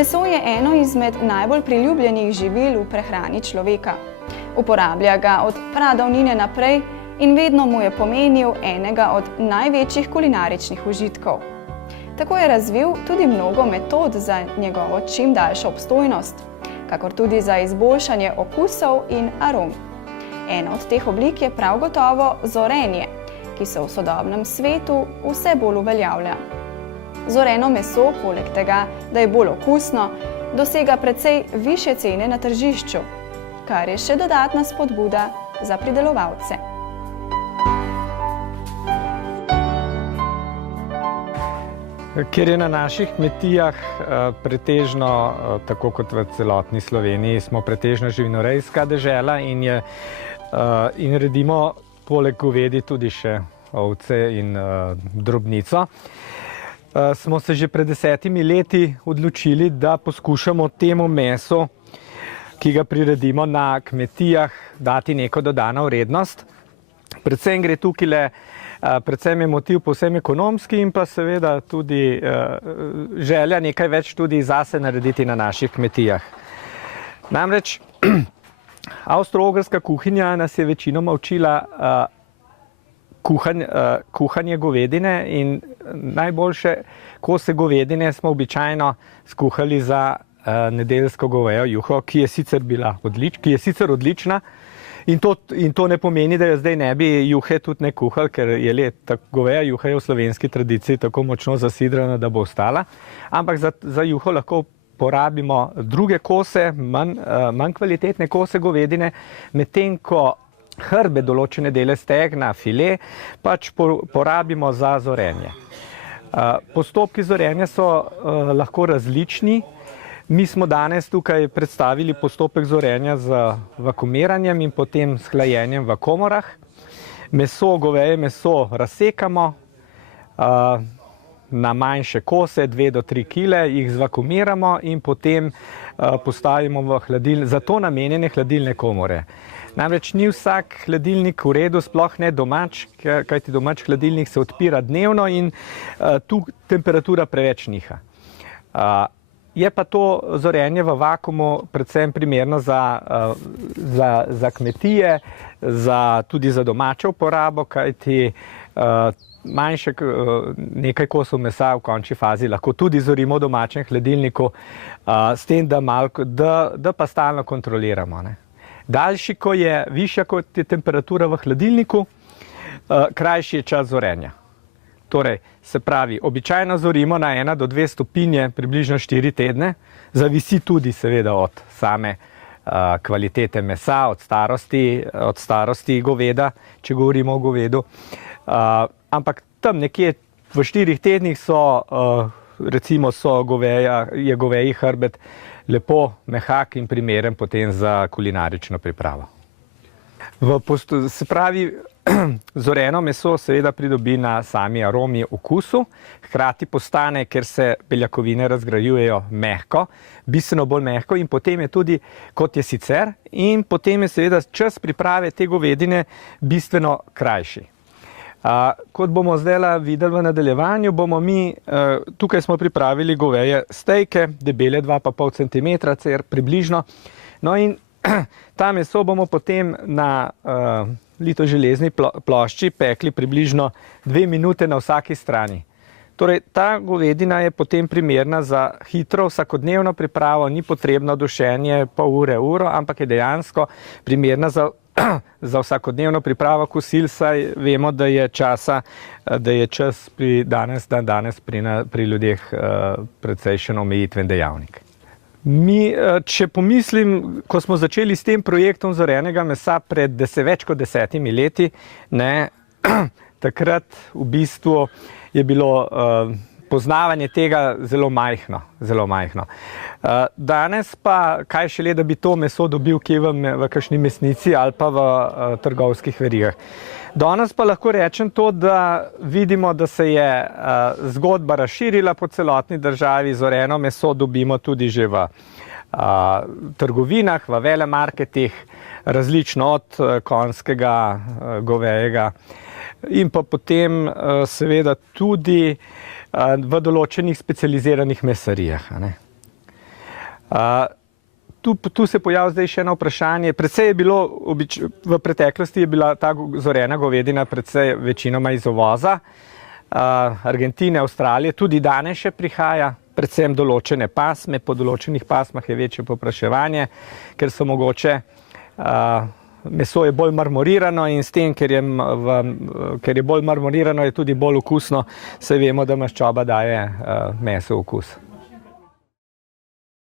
Meso je eno izmed najbolj priljubljenih živil v prehrani človeka. Uporablja ga od pradavnine naprej in vedno mu je pomenil enega od največjih kulinaričnih užitkov. Tako je razvil tudi mnogo metod za njegovo čim daljšo obstojnost, kakor tudi za izboljšanje okusov in arom. Ena od teh oblik je prav gotovo zorenje, ki se v sodobnem svetu vse bolj uveljavlja. Zoreno meso, poleg tega, da je bolj okusno, dosega precej višje cene na tržišču, kar je še dodatna spodbuda za pridelovalce. Ker je na naših kmetijah pretežno, tako kot v celotni Sloveniji, smo pretežno živinorejska dežela in redimo poleg govedi tudi še ovce in drobnico. Smo se že pred 10 leti odločili, da poskušamo temu mesu, ki ga priredimo na kmetijah, dati neko dodano vrednost. Predvsem gre tukaj predvsem je motiv povsem ekonomski in pa seveda tudi želja nekaj več tudi zase narediti na naših kmetijah. Namreč avstro-ogrska kuhinja nas je večinoma učila kuhanje govedine in najboljše kose govedine smo običajno skuhali za nedeljsko govejo juho, ki je sicer odlična. In to ne pomeni, da jo zdaj ne bi juhe tudi ne kuhali, ker je goveja juha je v slovenski tradiciji tako močno zasidrana, da bo ostala. Ampak za juho lahko porabimo druge kose, manj kvalitetne kose govedine, medtem ko hrbe, določene dele stegna, file, pač porabimo za zorenje. Postopki zorenja so lahko različni. Mi smo danes tukaj predstavili postopek zorenja z vakuumiranjem in potem s hlajenjem v komorah. Goveje meso razsekamo na manjše kose, 2 do 3 kile, jih zvakuumiramo in potem postavimo v za to namenjene hladilne komore. Namreč ni vsak hladilnik v redu, sploh ne domač, kajti domač hladilnik se odpira dnevno in tu temperatura preveč niha. Je pa to zorenje v vakuumu predvsem primerno za kmetije, tudi za domačo uporabo, kajti nekaj kosov mesa v končni fazi lahko tudi zorimo v domačem hladilniku, s tem, da pa stalno kontroliramo. Daljši, ko je višja kot je temperatura v hladilniku, krajši je čas zorenja. Torej, se pravi, običajno zorimo na 1 do 2 stopinje približno 4 tedne, zavisi tudi seveda od same kvalitete mesa, od starosti goveda, če govorimo o govedu. Ampak tam nekje v 4 tednih je goveji hrbet lepo mehak in primeren potem za kulinarično pripravo. Se pravi, zoreno meso seveda pridobi na sami aromi, okusu, hkrati postane, ker se beljakovine razgrajujejo, mehko, bistveno bolj mehko in potem je tudi, kot je sicer, in potem je seveda čas priprave te govedine bistveno krajši. Kot bomo zdaj videli v nadaljevanju, tukaj smo pripravili goveje stejke, debele 2,5 cm približno, no in ta meso bomo potem na litoželezni plošči pekli približno 2 minute na vsaki strani. Torej, ta govedina je potem primerna za hitro vsakodnevno pripravo, ni potrebno dušenje pol ure, uro, ampak je dejansko primerna za vsakodnevno pripravo kosil, saj vemo, da je čas danes pri ljudeh precejšen omejitven dejavnik. Če pomislim, ko smo začeli s tem projektom zorenega mesa pred več kot 10 leti, takrat v bistvu je bilo poznavanje tega zelo majhno. Danes pa, kaj šele, da bi to meso dobil kje v kakšni mesnici ali pa v trgovskih verigah. Danes pa lahko rečem to, da vidimo, da se je zgodba razširila po celotni državi, zoreno meso dobimo tudi že v trgovinah, v velemarketih, različno od konjskega, govejega in pa potem seveda tudi v določenih specializiranih mesarijah. Tu se pojavlja zdaj še eno vprašanje. Predvsej je bilo, v preteklosti je bila ta zorena govedina predvsej večinoma iz uvoza. Argentine, Avstralije, tudi danes še prihaja, predvsem določene pasme, po določenih pasmah je večje povpraševanje, ker so mogoče, meso je bolj marmorirano in s tem, ker je bolj marmorirano, je tudi bolj okusno, saj vemo, da maščoba daje meso okus.